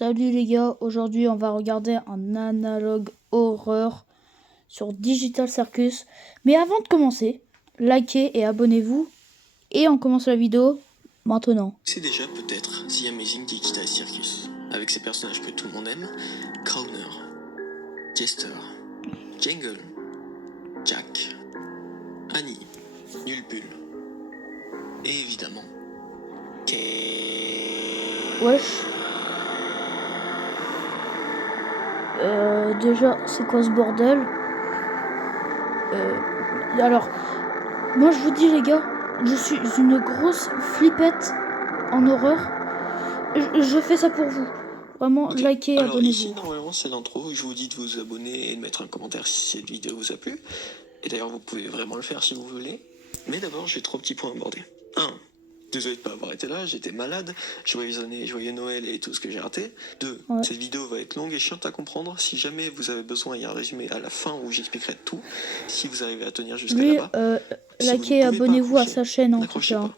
Salut les gars, aujourd'hui on va regarder un analogue horreur sur Digital Circus. Mais avant de commencer, likez et abonnez-vous et on commence la vidéo maintenant. C'est déjà peut-être The Amazing Digital Circus, avec ses personnages que tout le monde aime, Crowner, Jester, Jangle, Jack, Annie, Nulbul, et évidemment, Wesh. Déjà, c'est quoi ce bordel? Alors, moi je vous dis les gars, je suis une grosse flippette en horreur. Je fais ça pour vous. Vraiment, okay. likez et Alors abonnez-vous. ici, normalement, c'est l'intro où je vous dis de vous abonner et de mettre un commentaire si cette vidéo vous a plu. Et d'ailleurs, vous pouvez vraiment le faire si vous voulez. Mais d'abord, j'ai 3 petits points à aborder. 1. Désolé de ne pas avoir été là, j'étais malade. Joyeux année, joyeux Noël et tout ce que j'ai raté. 2. Ouais. Cette vidéo va être longue et chiante à comprendre. Si jamais vous avez besoin, il y a un résumé à la fin où j'expliquerai tout. Si vous arrivez à tenir jusqu'à Lui, là-bas. likez et abonnez-vous à sa chaîne en tout cas.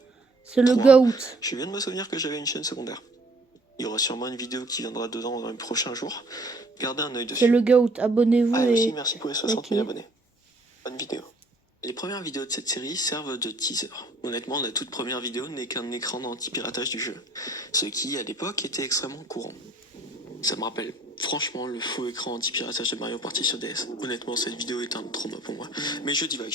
C'est le 3. GOAT. Je viens de me souvenir que j'avais une chaîne secondaire. Il y aura sûrement une vidéo qui viendra dedans dans les prochains jours. Gardez un œil dessus. C'est le GOAT, abonnez-vous et aussi et merci pour les 60 000 abonnés. Bonne vidéo. Les premières vidéos de cette série servent de teaser. Honnêtement, la toute première vidéo n'est qu'un écran d'anti-piratage du jeu, ce qui, à l'époque, était extrêmement courant. Ça me rappelle franchement le faux écran anti-piratage de Mario Party sur DS. Honnêtement, cette vidéo est un trauma pour moi. Mais je divague.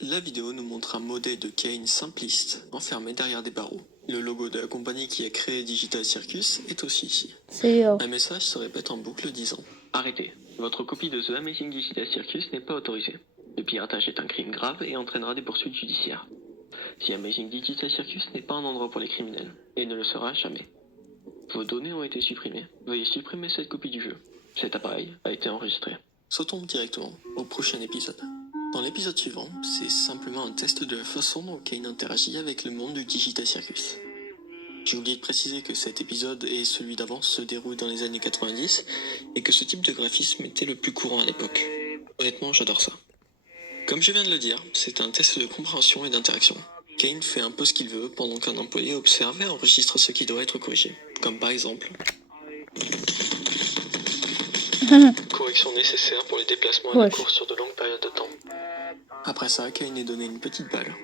La vidéo nous montre un modèle de Kane simpliste, enfermé derrière des barreaux. Le logo de la compagnie qui a créé Digital Circus est aussi ici. Un message se répète en boucle disant « Arrêtez, votre copie de The Amazing Digital Circus n'est pas autorisée. Le piratage est un crime grave et entraînera des poursuites judiciaires. The Amazing Digital Circus n'est pas un endroit pour les criminels, et ne le sera jamais. Vos données ont été supprimées. Veuillez supprimer cette copie du jeu. Cet appareil a été enregistré. » Sautons directement au prochain épisode. Dans l'épisode suivant, c'est simplement un test de la façon dont Kane interagit avec le monde du Digital Circus. J'ai oublié de préciser que cet épisode et celui d'avant se déroulent dans les années 90 et que ce type de graphisme était le plus courant à l'époque. Honnêtement, j'adore ça. Comme je viens de le dire, c'est un test de compréhension et d'interaction. Kane fait un peu ce qu'il veut pendant qu'un employé observe et enregistre ce qui doit être corrigé. Comme par exemple... correction nécessaire pour les déplacements à la course sur de longues périodes de temps. Après ça, Kane est donné une petite balle.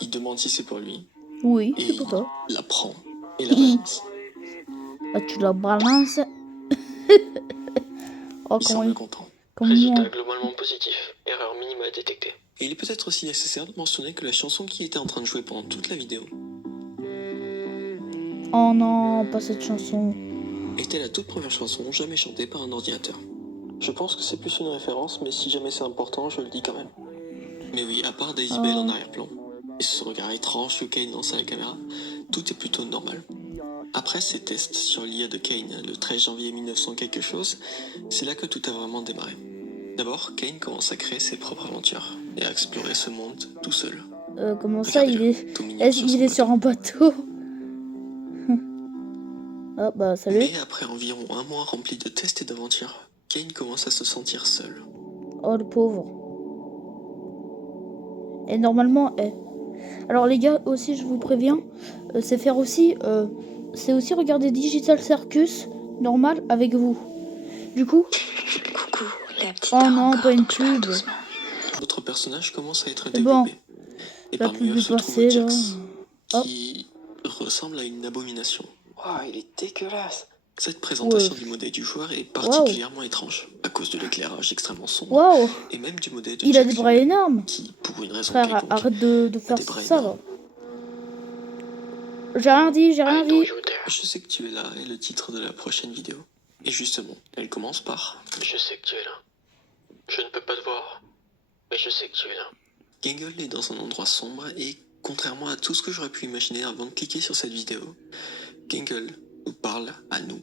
Il demande si c'est pour lui. Oui, et c'est pour toi. Il la prend et la balance. Bah, tu la balances. Oh, il semble content. Résultat globalement positif. Erreur minimale détectée. Et il est peut-être aussi nécessaire de mentionner que la chanson qui était en train de jouer pendant toute la vidéo... Oh non, pas cette chanson. ...était la toute première chanson jamais chantée par un ordinateur. Je pense que c'est plus une référence, mais si jamais c'est important, je le dis quand même. Mais oui, à part Daisy Bell en arrière-plan, et ce regard étrange que Kane lance à la caméra, tout est plutôt normal. Après ces tests sur l'IA de Kane, le 13 janvier 1900 quelque chose, c'est là que tout a vraiment démarré. D'abord, Kane commence à créer ses propres aventures, et à explorer ce monde tout seul. Comment ça, il est sur un bateau? Ah bah salut. Mais après environ un mois rempli de tests et d'aventures, Kane commence à se sentir seul. Oh le pauvre. Et normalement, alors les gars, aussi je vous préviens, c'est faire aussi, c'est aussi regarder Digital Circus normal avec vous. Du coup. Coucou, la petite. Oh non, pas une pub. D'autres personnages commencent à être développés. Et parmi eux se trouve Jax, qui ressemble à une abomination. Waouh, il est dégueulasse. Cette présentation du modèle du joueur est particulièrement étrange, à cause de l'éclairage extrêmement sombre, et même du modèle de il a des bras énormes. Qui, pour une raison frère, quelconque, arrête de faire ça là. J'ai rien dit. Je sais que tu es là est le titre de la prochaine vidéo. Et justement, elle commence par « Je sais que tu es là. Je ne peux pas te voir, mais je sais que tu es là. » Gangle est dans un endroit sombre et, contrairement à tout ce que j'aurais pu imaginer avant de cliquer sur cette vidéo, Gangle nous parle à nous.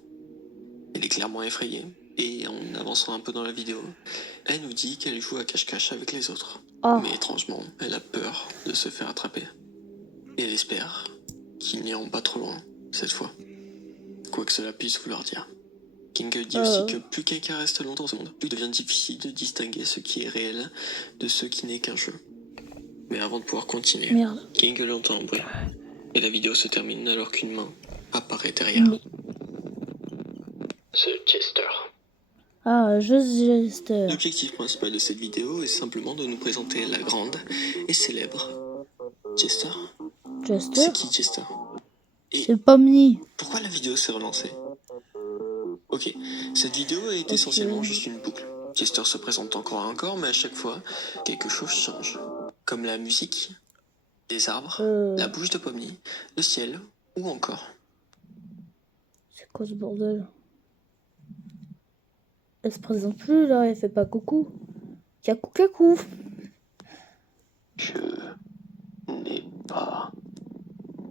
Elle est clairement effrayée, et en avançant un peu dans la vidéo, elle nous dit qu'elle joue à cache-cache avec les autres. Mais étrangement, elle a peur de se faire attraper. Et elle espère qu'ils n'iront pas trop loin, cette fois. Quoi que cela puisse vouloir dire. Gangle dit aussi que plus quelqu'un reste longtemps dans ce monde, plus devient difficile de distinguer ce qui est réel de ce qui n'est qu'un jeu. Mais avant de pouvoir continuer, Gangle entend un bruit. Et la vidéo se termine alors qu'une main apparaît derrière. c'est Chester. Ah, Jester. L'objectif principal de cette vidéo est simplement de nous présenter la grande et célèbre Chester. Jester. C'est qui Chester? Et C'est Pomni. pourquoi la vidéo s'est relancée? Ok, cette vidéo est essentiellement juste une boucle. Chester se présente encore et encore, mais à chaque fois, quelque chose change. Comme la musique, les arbres, la bouche de Pomni, le ciel, ou encore. C'est quoi ce bordel? Elle se présente plus là, elle fait pas coucou. Kakou kakou. Je n'ai pas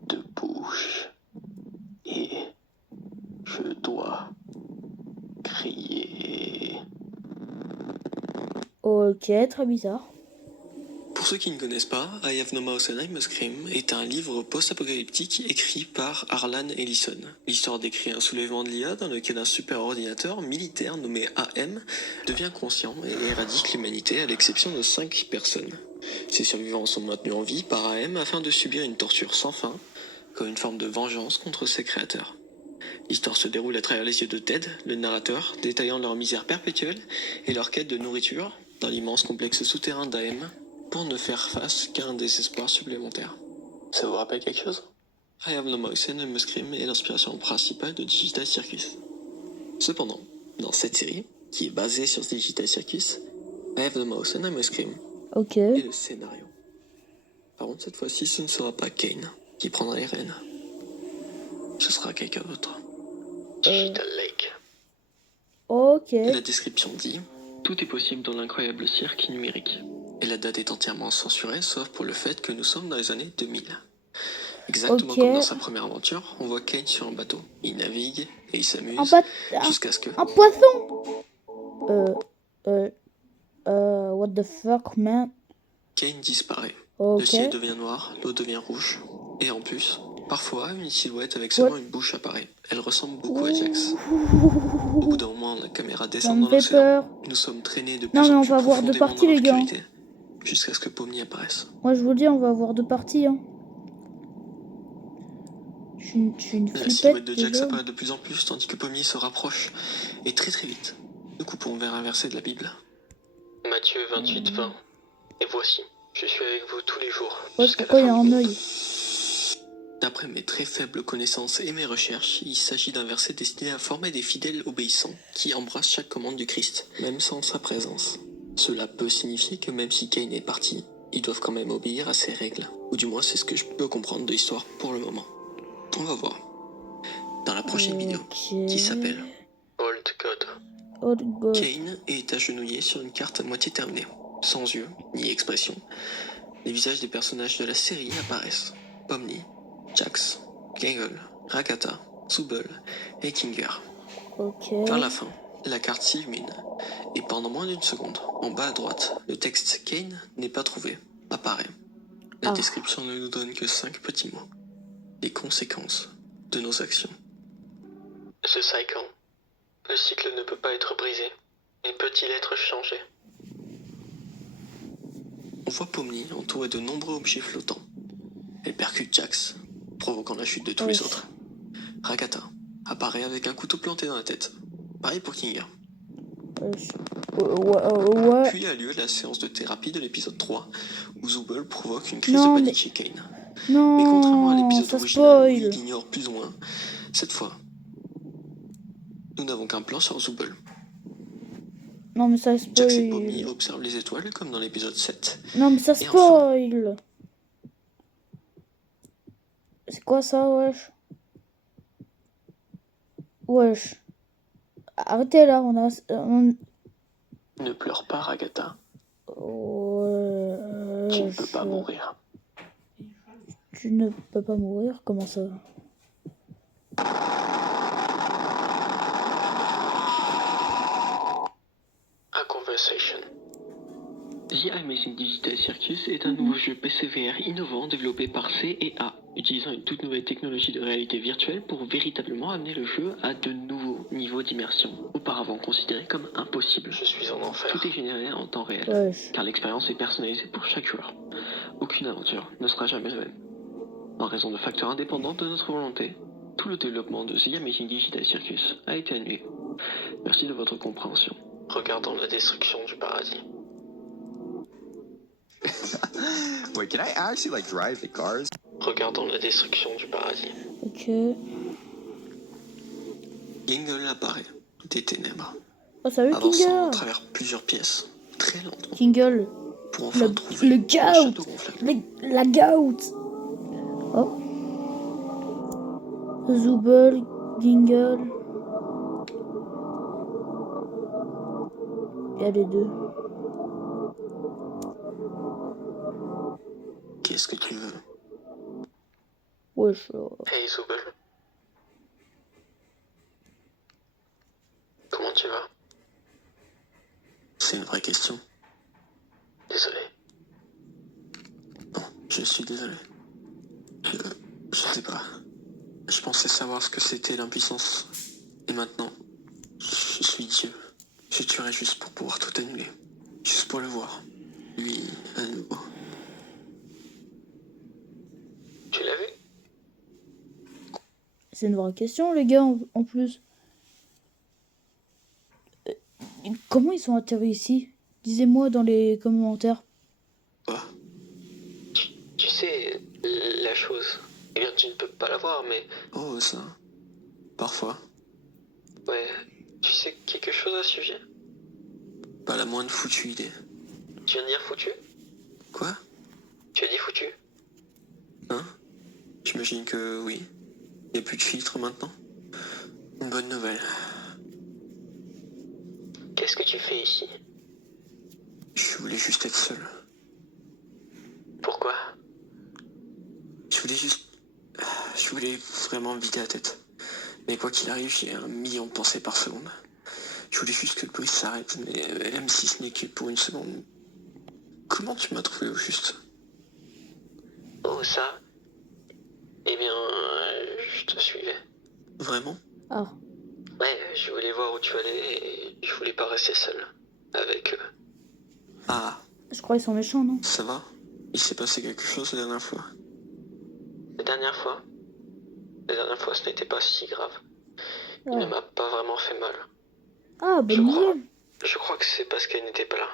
de bouche et je dois crier. Ok, très bizarre. Pour ceux qui ne connaissent pas, I Have No Mouse and I Must Scream est un livre post-apocalyptique écrit par Harlan Ellison. L'histoire décrit un soulèvement de l'IA dans lequel un super ordinateur militaire nommé AM devient conscient et éradique l'humanité à l'exception de 5 personnes. Ces survivants sont maintenus en vie par AM afin de subir une torture sans fin, comme une forme de vengeance contre ses créateurs. L'histoire se déroule à travers les yeux de Ted, le narrateur, détaillant leur misère perpétuelle et leur quête de nourriture dans l'immense complexe souterrain d'AM pour ne faire face qu'à un désespoir supplémentaire. Ça vous rappelle quelque chose? I Have No Mouse and I Must Scream est l'inspiration principale de Digital Circus. Cependant, dans cette série, qui est basée sur Digital Circus, I Have No Mouse and I Must Scream Ok. est le scénario. Par contre, cette fois-ci, ce ne sera pas Kane qui prendra les rênes. Ce sera quelqu'un d'autre. Digital Lake. Ok. La description dit « Tout est possible dans l'incroyable cirque numérique ». Et la date est entièrement censurée, sauf pour le fait que nous sommes dans les années 2000. Exactement Ok. comme dans sa première aventure, on voit Kane sur un bateau. Il navigue et il s'amuse jusqu'à ce que... Un poisson. What the fuck, man? Kane disparaît. Ok. Le ciel devient noir, l'eau devient rouge. Et en plus, parfois, une silhouette avec seulement une bouche apparaît. Elle ressemble beaucoup à Jax. Au bout d'un moment, la caméra Ça descend me dans fait l'océan. peur. Nous sommes traînés de Non, plus mais en on plus va voir deux profondément parties, dans les gars. l'obscurité, jusqu'à ce que Pomni apparaisse. Moi, je vous le dis, on va avoir deux parties. Hein. Je suis une La flippette silhouette de Jax déjà. apparaît de plus en plus, tandis que Pomni se rapproche. Et très très vite, nous coupons vers un verset de la Bible. Matthieu 28, 20. Et voici, je suis avec vous tous les jours, Ouais, jusqu'à la pourquoi il y fin a du un monde. œil? D'après mes très faibles connaissances et mes recherches, il s'agit d'un verset destiné à former des fidèles obéissants, qui embrassent chaque commande du Christ, même sans sa présence. Cela peut signifier que même si Kane est parti, ils doivent quand même obéir à ses règles. Ou du moins c'est ce que je peux comprendre de l'histoire pour le moment. On va voir. Dans la prochaine vidéo, qui s'appelle Old God. Oh god. Kane est agenouillé sur une carte à moitié terminée, sans yeux ni expression. Les visages des personnages de la série apparaissent. Pomni, Jax, Gangle, Rakata, Zooble et Kinger. Ok. Vers la fin, la carte s'illumine. Et pendant moins d'une seconde, en bas à droite, le texte Kane n'est pas trouvé apparaît. La description ne nous donne que 5 petits mots. Les conséquences de nos actions. Ce cycle. Le cycle ne peut pas être brisé. Mais peut-il être changé? On voit Pomni entourée de nombreux objets flottants. Elle percute Jax, provoquant la chute de tous les autres. Rakata apparaît avec un couteau planté dans la tête. Pareil pour Kinger. Ouais. Puis a lieu la séance de thérapie de l'épisode 3, où Zooble provoque une crise de panique chez Kane. Mais contrairement à Non, l'épisode ça original où il spoil. l'ignore plus ou moins, cette fois, nous n'avons qu'un plan sur Zooble. Non, mais ça Jax et Pomni spoil. observent les étoiles comme dans l'épisode 7. Non, mais ça Et enfin, spoil. C'est quoi ça, wesh? Wesh. Arrêtez là, ne pleure pas, Rakata. Ouais, Tu ne peux pas mourir. Tu ne peux pas mourir? Comment ça? A Conversation. The Amazing Digital Circus est un nouveau jeu PCVR innovant développé par C&A, utilisant une toute nouvelle technologie de réalité virtuelle pour véritablement amener le jeu à de nouveaux niveaux d'immersion, auparavant considérés comme impossibles. Je suis en enfer. Tout est généré en temps réel, car l'expérience est personnalisée pour chaque joueur. Aucune aventure ne sera jamais la même. En raison de facteurs indépendants de notre volonté, tout le développement de The Amazing Digital Circus a été annulé. Merci de votre compréhension. Regardons la destruction du paradis. Wait, can I actually like drive the cars? Regardons la destruction du paradis. Ok. Gingle apparaît des ténèbres, Oh, salut avançant à Kingle. travers plusieurs pièces, très lentement, Kingle. pour enfin trouver Le le goat. château gonflable. La goat. Oh. Zooble, Gingle. Il y a les deux. Qu'est-ce que tu veux? Wesh. Hey Zooble. Comment tu vas? C'est une vraie question. Désolé. Non, je suis désolé. Je sais pas. Je pensais savoir ce que c'était l'impuissance. Et maintenant, je suis Dieu. Je tuerai juste pour pouvoir tout annuler. Juste pour le voir. Lui, à nouveau. Tu l'as vu? C'est une vraie question, les gars, en plus. Comment ils sont atterris ici? Disez-moi dans les commentaires. Quoi? Tu sais, la chose. Eh bien, tu ne peux pas la voir, mais... Oh, ça. Parfois. Ouais, tu sais quelque chose à ce sujet? Pas la moindre foutue idée. Tu viens de dire foutu? Quoi? Tu as dit foutu? Hein? J'imagine que oui. Il n'y a plus de filtre maintenant. Une bonne nouvelle. Qu'est-ce que tu fais ici? Je voulais juste être seul. Pourquoi? Je voulais vraiment me vider la tête. Mais quoi qu'il arrive, j'ai 1 million de pensées par seconde. Je voulais juste que le bruit s'arrête, mais même si ce n'est que pour une seconde. Comment tu m'as trouvé au juste? Oh, ça? Eh bien, je te suivais. Vraiment? Ah, Ouais, je voulais voir où tu allais et je voulais pas rester seul avec eux. Ah, je crois qu'ils sont méchants, non? ça va? Il s'est passé quelque chose la dernière fois? La dernière fois? La dernière fois, ce n'était pas si grave. Il ne Ah, m'a pas vraiment fait mal. ah bonne nouvelle. Je crois que c'est parce qu'elle n'était pas là.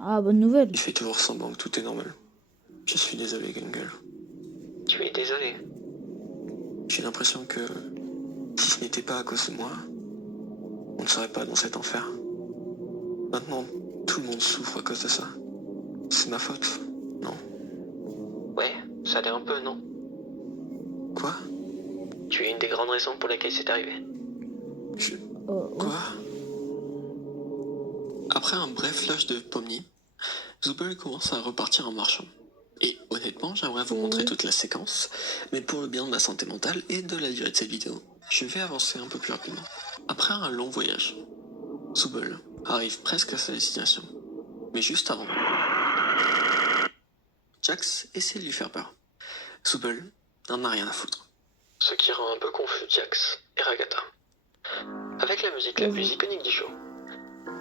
Ah, bonne nouvelle. Il fait toujours semblant que tout est normal. Je suis désolé, Gangle. Tu es désolé? J'ai l'impression que si ce n'était pas à cause de moi, on ne serait pas dans cet enfer. Maintenant, tout le monde souffre à cause de ça. C'est ma faute, non? Ouais, ça l'est un peu, non? Quoi? Tu es une des grandes raisons pour lesquelles c'est arrivé. Quoi? Après un bref flash de Pomni, Zooble commence à repartir en marchant. Et honnêtement, j'aimerais vous montrer toute la séquence, mais pour le bien de ma santé mentale et de la durée de cette vidéo, je vais avancer un peu plus rapidement. Après un long voyage, Zooble arrive presque à sa destination. Mais juste avant, Jax essaie de lui faire peur. Zooble n'en a rien à foutre. Ce qui rend un peu confus Jax et Ragata. Avec la musique la plus iconique du show,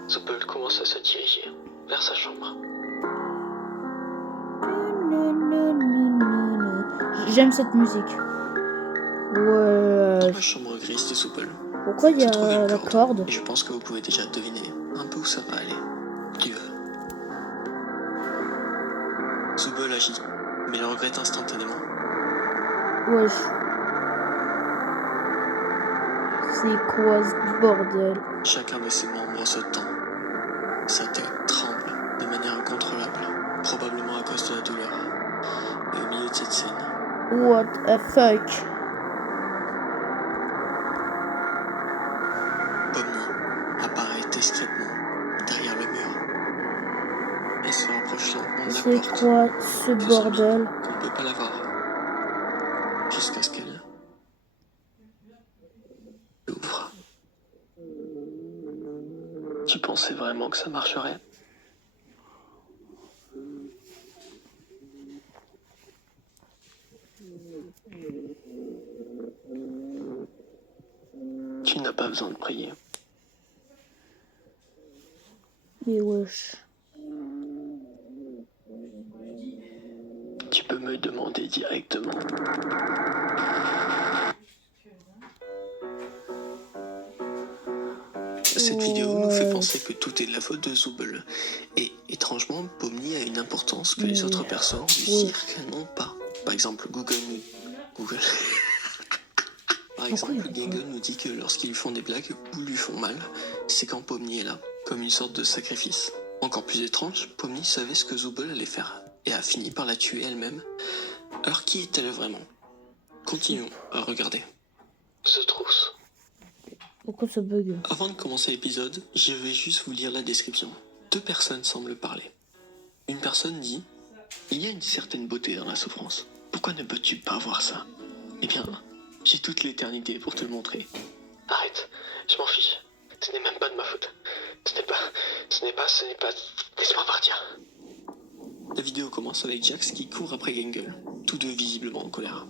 Zooble commence à se diriger vers sa chambre. J'aime cette musique. Ouais. Dans la chambre grise de Zooble, Pourquoi il y se trouve a une la corde? Et je pense que vous pouvez déjà deviner un peu où ça va aller. Dieu. Zooble agit, mais le regrette instantanément. Wesh. C'est quoi ce bordel? Chacun de ses membres se tend. Sa tête tremble de manière incontrôlable, probablement à cause de la douleur. Et au milieu de cette scène, What a fuck? Pomni apparaît discrètement derrière le mur et se rapproche lentement de la C'est porte. quoi ce bordel? On ne peut pas la voir jusqu'à ce qu'elle l'ouvre. Tu pensais vraiment que ça marcherait? Tu n'as pas besoin de prier. Mais wesh. Tu peux me demander directement. Cette vidéo nous fait penser que tout est de la faute de Zooble. Et étrangement, Pomni a une importance que les autres personnes du cirque n'ont pas. Par exemple, Google. Par exemple, Gingle nous dit que lorsqu'ils lui font des blagues ou lui font mal, c'est quand Pomni est là, comme une sorte de sacrifice. Encore plus étrange, Pomni savait ce que Zooble allait faire, et a fini par la tuer elle-même. Alors qui est-elle vraiment? Continuons à regarder. The Truth. Pourquoi ça bug? Avant de commencer l'épisode, je vais juste vous lire la description. 2 personnes semblent parler. Une personne dit « Il y a une certaine beauté dans la souffrance. Pourquoi ne peux-tu pas voir ça? Eh bien, j'ai toute l'éternité pour te le montrer. » Arrête, je m'en fiche. Ce n'est même pas de ma faute. Ce n'est pas... Laisse-moi partir. La vidéo commence avec Jax qui court après Gangle, tous deux visiblement en colère.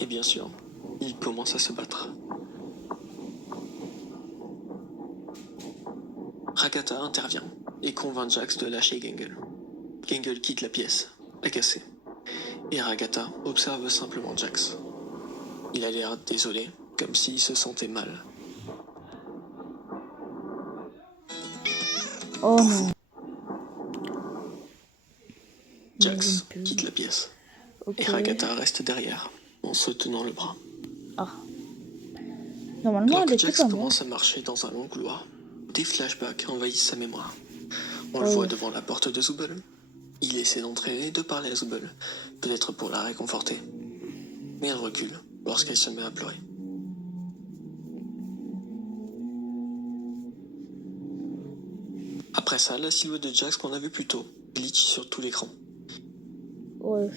Et bien sûr, ils commencent à se battre. Ragatha intervient et convainc Jax de lâcher Gangle. Gangle quitte la pièce, agacé. Et Ragatha observe simplement Jax. Il a l'air désolé, comme s'il se sentait mal. Oh non. Jax quitte la pièce. Et Ragatha reste derrière, en se tenant le bras. Ah. Normalement, Alors elle que était Jax pas morte. commence à marcher dans un long couloir, des flashbacks envahissent sa mémoire. On le voit devant la porte de Zooble. Il essaie d'entrer et de parler à Zooble, peut-être pour la réconforter. Mais elle recule lorsqu'elle se met à pleurer. Après ça, la silhouette de Jax qu'on a vue plus tôt glitch sur tout l'écran. Ouais.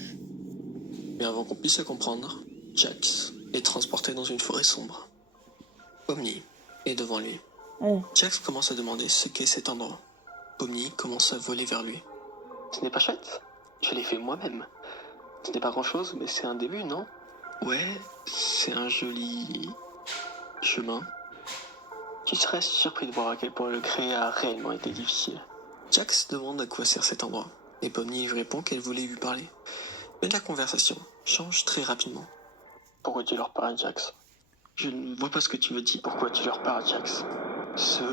Mais avant qu'on puisse la comprendre, Jax est transporté dans une forêt sombre. Pomni est devant lui. Ouais. Jax commence à demander ce qu'est cet endroit. Pomni commence à voler vers lui. Ce n'est pas chouette? Je l'ai fait moi-même. Ce n'est pas grand-chose, mais c'est un début, non? Ouais, c'est un joli chemin. Tu serais surpris de voir à quel point le créer a réellement été difficile. Jax demande à quoi sert cet endroit, et Pomni lui répond qu'elle voulait lui parler. Mais la conversation change très rapidement. Pourquoi tu leur parles, Jax? Je ne vois pas ce que tu veux dire. Pourquoi tu leur parles, Jax? Ce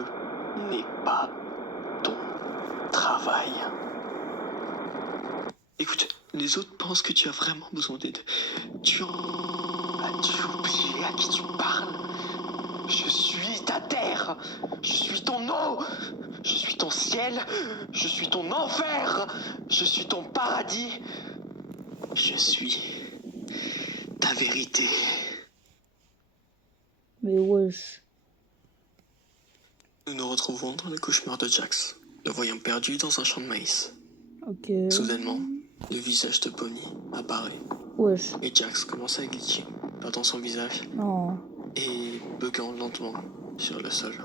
n'est pas ton travail. Écoute, les autres pensent que tu as vraiment besoin d'aide. As-tu oublié à qui tu parles? Je suis ta terre. Je suis ton eau. Je suis ton ciel. Je suis ton enfer. Je suis ton paradis. Je suis ta vérité. Mais wesh. Nous nous retrouvons dans le cauchemar de Jax, le voyant perdu dans un champ de maïs. Ok. Soudainement, le visage de Pomni apparaît Wesh. et Jax commence à glitcher, perdant son visage Non. et buguant lentement sur le sol.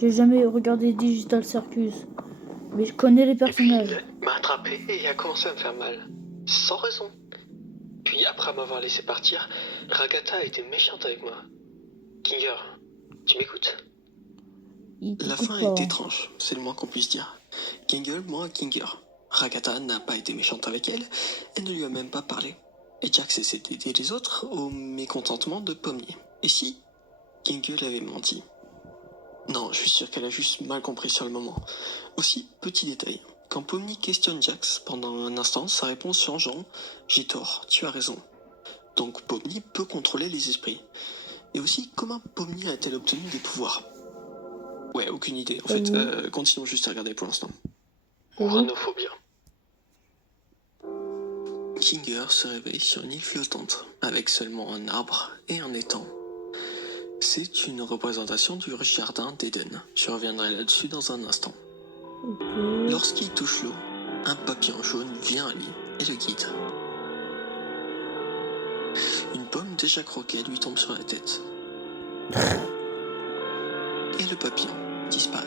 J'ai jamais regardé Digital Circus. Mais je connais les personnages. Et puis il m'a attrapé et a commencé à me faire mal, sans raison. Puis après m'avoir laissé partir, Ragatha a été méchante avec moi. Kinger, tu m'écoutes? La fin est étrange, c'est le moins qu'on puisse dire. Gangle, moi, Kinger. Ragatha n'a pas été méchante avec elle, elle ne lui a même pas parlé. Et Jax essaie d'aider les autres au mécontentement de Pomni. Et si Gangle avait menti? Non, je suis sûr qu'elle a juste mal compris sur le moment. Aussi, petit détail, quand Pomni questionne Jax, pendant un instant, sa réponse changeant « J'ai tort, tu as raison ». Donc Pomni peut contrôler les esprits. Et aussi, comment Pomni a-t-elle obtenu des pouvoirs? Ouais, aucune idée. En fait, continuons juste à regarder pour l'instant. Uranophobia. Kinger se réveille sur une île flottante, avec seulement un arbre et un étang. C'est une représentation du jardin d'Éden. Je reviendrai là-dessus dans un instant. Ok. Lorsqu'il touche l'eau, un papillon jaune vient à lui et le guide. Une pomme déjà croquée lui tombe sur la tête. Et le papillon disparaît.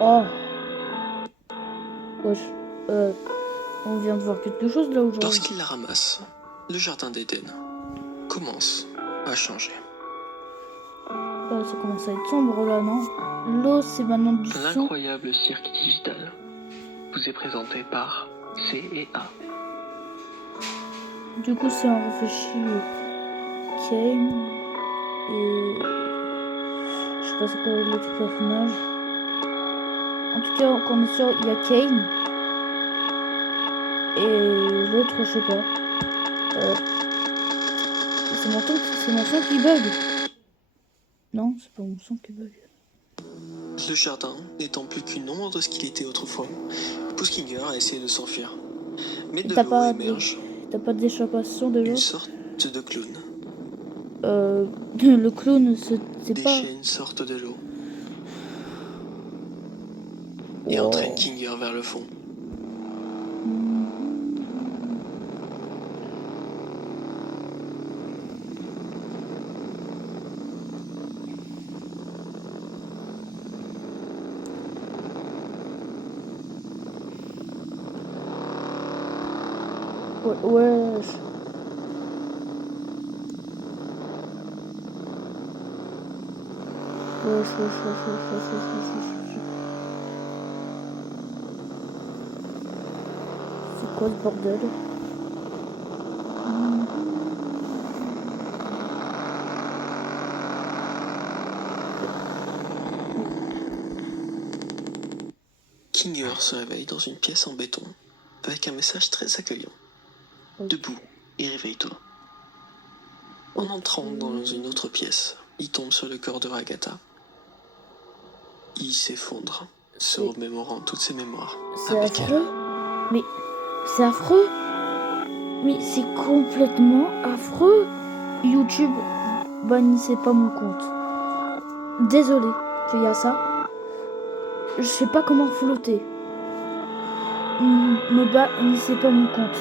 Oh. Wesh. On vient de voir quelque chose là aujourd'hui. Lorsqu'il la ramasse, le jardin d'Éden commence à changer. Ça commence à être sombre là, non? L'eau, c'est maintenant du son. L'incroyable cirque digital vous est présenté par C&A. Du coup, c'est un réfléchi Kane et sais pas c'est quoi l'autre personnage. En tout cas, quand on est sûr, il y a Kane. Et l'autre, je sais pas. C'est mon son qui bug. Non, c'est pas mon son qui bug. Le jardin n'étant plus qu'une ombre de ce qu'il était autrefois, Puskinger a essayé de s'enfuir. Mais de T'as l'eau pas émerge d'échappation de une l'eau? sorte de clown. Le clown, c'est pas... Déchaîne une sorte de l'eau et Wow. entraîne Kinger vers le fond. Ouais. C'est quoi ce bordel? Kinger se réveille dans une pièce en béton avec un message très accueillant. Debout et réveille-toi. En entrant dans une autre pièce, il tombe sur le corps de Agatha. Il s'effondre, se C'est- remémorant toutes ses mémoires C'est avec affreux. Mais c'est affreux. Mais c'est complètement affreux. YouTube, bannissez pas mon compte. Désolé qu'il y a ça. Je sais pas comment flotter. Me bannissez pas mon compte.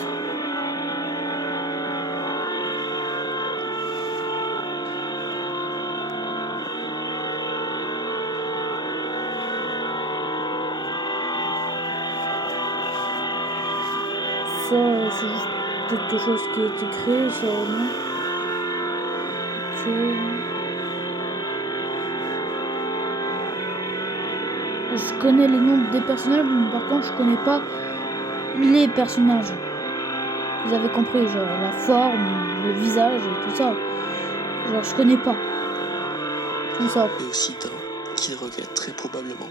Ça, c'est juste quelque chose qui a été créé, ça, non? Je connais les noms des personnages, mais par contre, je connais pas les personnages. Vous avez compris, genre la forme, le visage et tout ça. Genre, je connais pas. Tout ça. et aussi d'un qu'il regrette très probablement.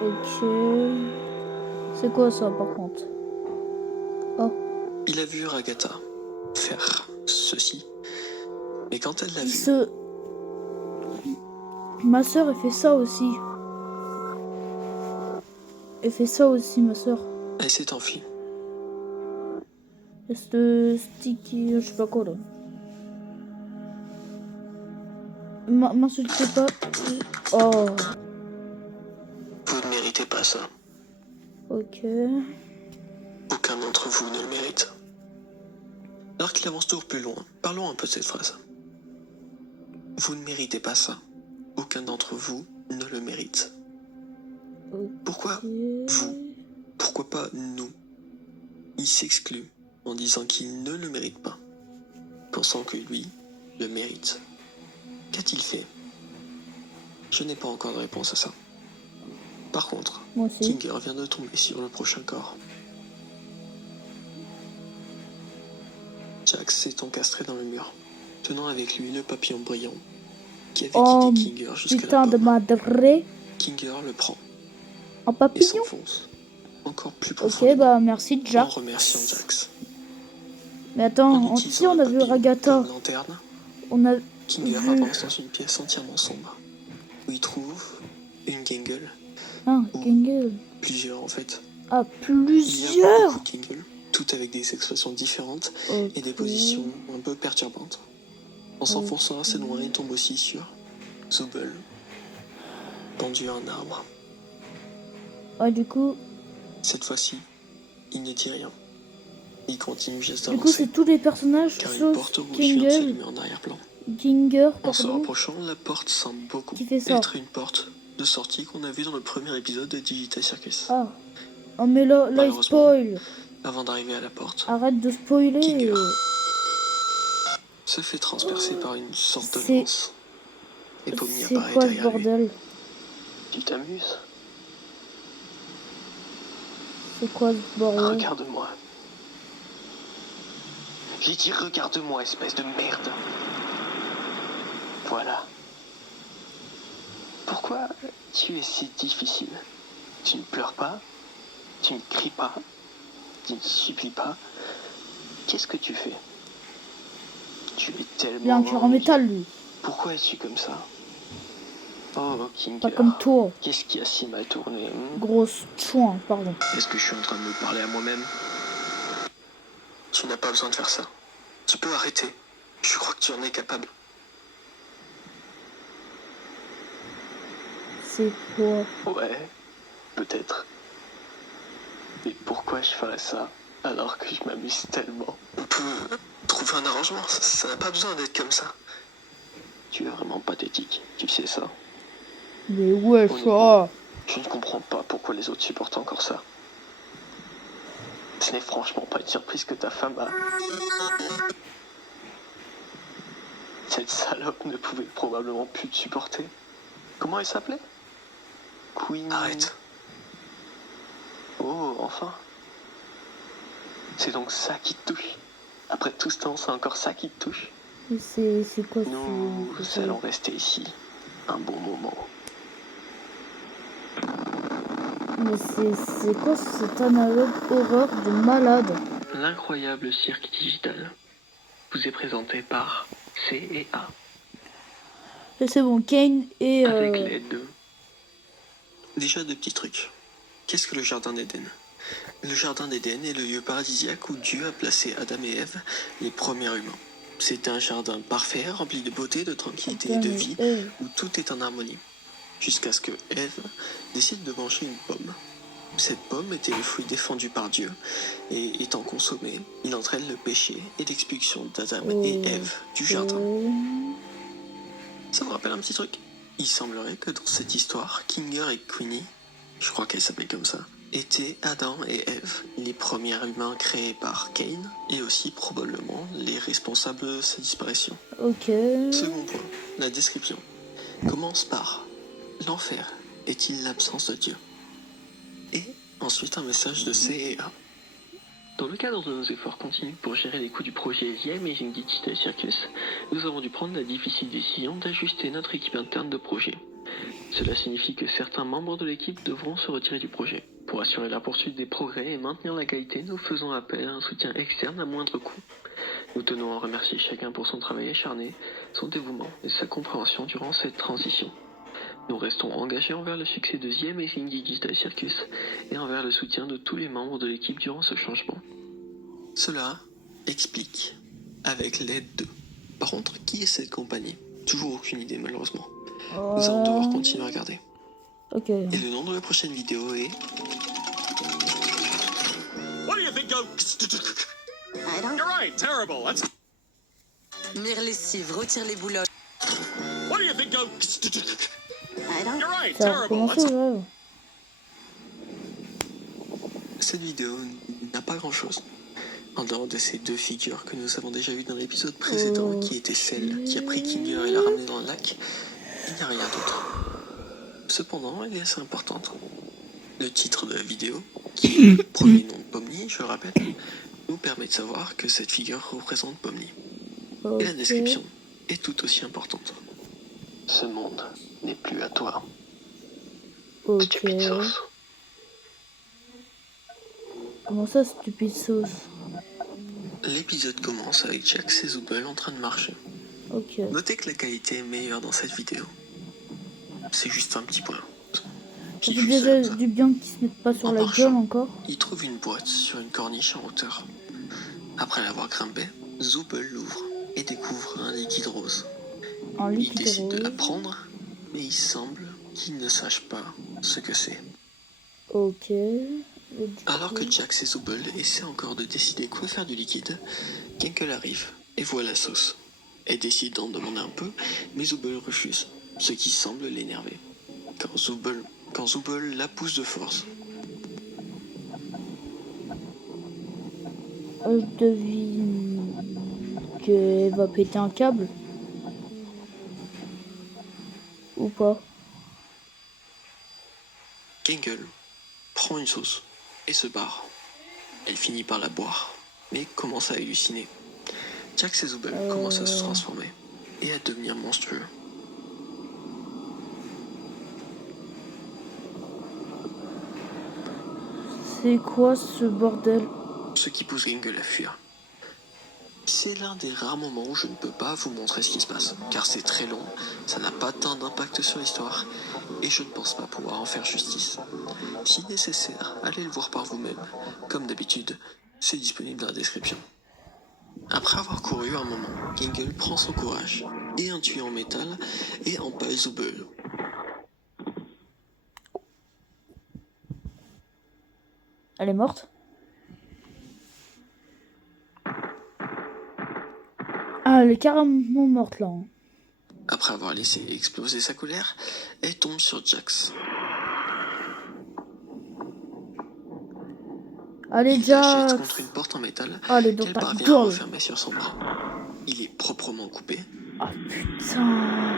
Ok. C'est quoi ça, par contre? Oh. Il a vu Agatha faire ceci, mais quand elle l'a vu, Ma soeur, elle fait ça aussi. Elle fait ça aussi, ma soeur. elle s'est enfuie. Ce sticky, je sais pas quoi là. M'insultez pas. Oh. Vous ne méritez pas ça. Ok. Aucun d'entre vous ne le mérite. Alors qu'il avance toujours plus loin, parlons un peu de cette phrase. Vous ne méritez pas ça. Aucun d'entre vous ne le mérite. Pourquoi vous? Pourquoi pas nous? Il s'exclut en disant qu'il ne le mérite pas, pensant que lui le mérite. Qu'a-t-il fait? Je n'ai pas encore de réponse à ça. Par contre, Moi aussi. Kinger vient de tomber sur le prochain corps. Jax s'est encastré dans le mur, tenant avec lui le papillon brillant qui avait Oh, guidé Kinger jusqu'à putain la de pomme. madré. Kinger le prend En et papillon. s'enfonce encore plus Ok, profondément bah merci en Jack. remerciant Jax. Mais attends, En si utilisant on le a vu papillon Agatha, comme lanterne, on a Kinger vu... avance dans une pièce entièrement sombre, où il trouve une Gangle, Ah, Gangle. plusieurs en fait. Ah, Il y a plusieurs. beaucoup de Gangle, toutes avec des expressions différentes et des Ok. positions un peu perturbantes. En s'enfonçant assez loin, il tombe aussi sur Zubel, pendu à un arbre. Ah, du coup, Cette fois-ci, il ne dit rien. Il continue juste à du coup, avancer, c'est tous les personnages car une sauf porte rouge vient de Gangle. s'allumer en arrière-plan. Ginger, En se pardon. rapprochant, la porte semble beaucoup Qui fait ça? être une porte de sortie qu'on a vue dans le premier épisode de Digital Circus. Ah. Oh, mais là il Malheureusement, spoil. Avant d'arriver à la porte, Arrête de spoiler. Kinger se fait transpercer par une sorte de C'est- lance. Et Pomni C'est apparaît quoi ce derrière lui. bordel? Tu t'amuses? C'est quoi ce bordel? Regarde-moi. J'ai dit regarde-moi, espèce de merde. Voilà. Pourquoi tu es si difficile? Tu ne pleures pas, tu ne cries pas, tu ne supplies pas. Qu'est-ce que tu fais? Tu es Il a tellement un cœur en ennuyeux. métal, lui. Pourquoi es-tu comme ça? Oh, Pas Kinger. comme toi. Qu'est-ce qui a si mal tourné? Grosse chouin, pardon. Est-ce que je suis en train de me parler à moi-même? Tu n'as pas besoin de faire ça. Tu peux arrêter. Je crois que tu en es capable. C'est quoi? Ouais, peut-être. Mais pourquoi je ferais ça alors que je m'amuse tellement? On peut trouver un arrangement, ça n'a pas besoin d'être comme ça. Tu es vraiment pathétique, tu sais ça. Mais ouais, Honnêtement, ça. je ne comprends pas pourquoi les autres supportent encore ça. Ce n'est franchement pas une surprise que ta femme a... Cette salope ne pouvait probablement plus te supporter. Comment elle s'appelait? Queen... Arrête. Oh, enfin. C'est donc ça qui te touche. Après tout ce temps, c'est encore ça qui te touche. Mais c'est quoi Nous ce allons rester ici un bon moment. Mais c'est quoi cet analogue horreur de malade? L'incroyable cirque digital vous est présenté par C&A Et c'est bon, Kane et... avec l'aide de... Déjà deux petits trucs. Qu'est-ce que le jardin d'Éden? Le jardin d'Éden est le lieu paradisiaque où Dieu a placé Adam et Ève, les premiers humains. C'est un jardin parfait, rempli de beauté, de tranquillité et de vie, où tout est en harmonie. Jusqu'à ce que Ève décide de manger une pomme. Cette pomme était le fruit défendu par Dieu, et étant consommée, il entraîne le péché et l'expulsion d'Adam et Ève du jardin. Ça me rappelle un petit truc. Il semblerait que dans cette histoire, Kinger et Queenie, je crois qu'elle s'appelait comme ça, étaient Adam et Ève, les premiers humains créés par Cain, et aussi probablement les responsables de sa disparition. Ok. Second point, la description commence par l'enfer est-il l'absence de Dieu? Et ensuite un message de C&A. Dans le cadre de nos efforts continus pour gérer les coûts du projet The Amazing Digital Circus, nous avons dû prendre la difficile décision d'ajuster notre équipe interne de projet. Cela signifie que certains membres de l'équipe devront se retirer du projet. Pour assurer la poursuite des progrès et maintenir la qualité, nous faisons appel à un soutien externe à moindre coût. Nous tenons à remercier chacun pour son travail acharné, son dévouement et sa compréhension durant cette transition. Nous restons engagés envers le succès de The Amazing Digital Circus et envers le soutien de tous les membres de l'équipe durant ce changement. Cela explique, avec l'aide de... Par contre, qui est cette compagnie? Toujours aucune idée malheureusement. Nous allons devoir continuer à regarder. Ok. Et le nom de la prochaine vidéo est... What do you think of... I don't... You're right, terrible. That's... Mire lessive, retire les boulots. What do you think of... I don't... You're right, Ça a terrible. recommencé, That's... ouais. Cette vidéo n'a pas grand chose. En dehors de ces deux figures que nous avons déjà vues dans l'épisode précédent, qui était celle qui a pris Kinger et l'a ramené dans le lac, il n'y a rien d'autre. Cependant, elle est assez importante. Le titre de la vidéo, qui est le premier nom de Pomni, je le rappelle, nous permet de savoir que cette figure représente Pomni. Et la description est tout aussi importante. Ce monde n'est plus à toi. Ok. Stupide sauce. Comment ça, stupide sauce? L'épisode commence avec Jax et Zooble en train de marcher. Ok. Notez que la qualité est meilleure dans cette vidéo. C'est juste un petit point. Ça Qui fait fait déjà ça comme ça. du bien qu'ils se mettent pas sur En la marchant. gueule encore. Il trouve une boîte sur une corniche en hauteur. Après l'avoir grimpé, Zooble l'ouvre et découvre un liquide rose. Un Il liquide décide de la rose. prendre, mais il semble qu'il ne sache pas ce que c'est. Ok. Et du Alors coup- que Jax et Zooble essaient encore de décider quoi faire du liquide, Kenkel arrive et voit la sauce. Elle décide d'en demander un peu, mais Zooble refuse, ce qui semble l'énerver. Quand Zooble la pousse de force, Je devine qu'elle va péter un câble. Ou pas. Kenkel prend une sauce et se barre. Elle finit par la boire, mais commence à halluciner. Jax et Zubel commencent à se transformer et à devenir monstrueux. C'est quoi ce bordel? Ce qui pousse Gingle à fuir. C'est l'un des rares moments où je ne peux pas vous montrer ce qui se passe, car c'est très long, ça n'a pas tant d'impact sur l'histoire, et je ne pense pas pouvoir en faire justice. Si nécessaire, allez le voir par vous-même. Comme d'habitude, c'est disponible dans la description. Après avoir couru un moment, Gingle prend son courage, et un tuyau en métal, et empale Zubel. Elle est morte? Ah, elle est carrément morte là. Hein. Après avoir laissé exploser sa colère, elle tombe sur Jax. Allez, Il la jette Jax! contre une porte en métal Allez, dans qu'elle ta parvient à gueule! refermer sur son bras. Il est proprement coupé. Ah putain!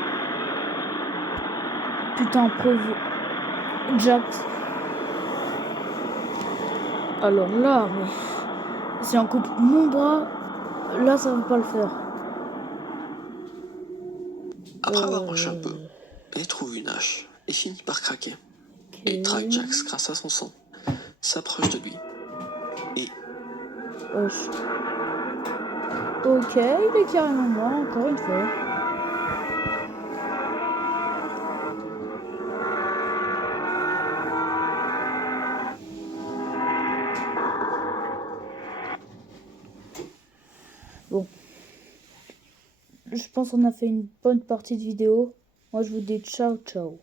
Putain, preuve. Jax. Alors là, mais. Si on coupe mon bras, là ça va pas le faire. Après avoir marché un peu, elle trouve une hache et finit par craquer. Elle traque Jax grâce à son sang, s'approche de lui et Wesh. Ok, il est carrément mort, encore une fois. Bon. Je pense qu'on a fait une bonne partie de vidéo. Moi, je vous dis ciao, ciao.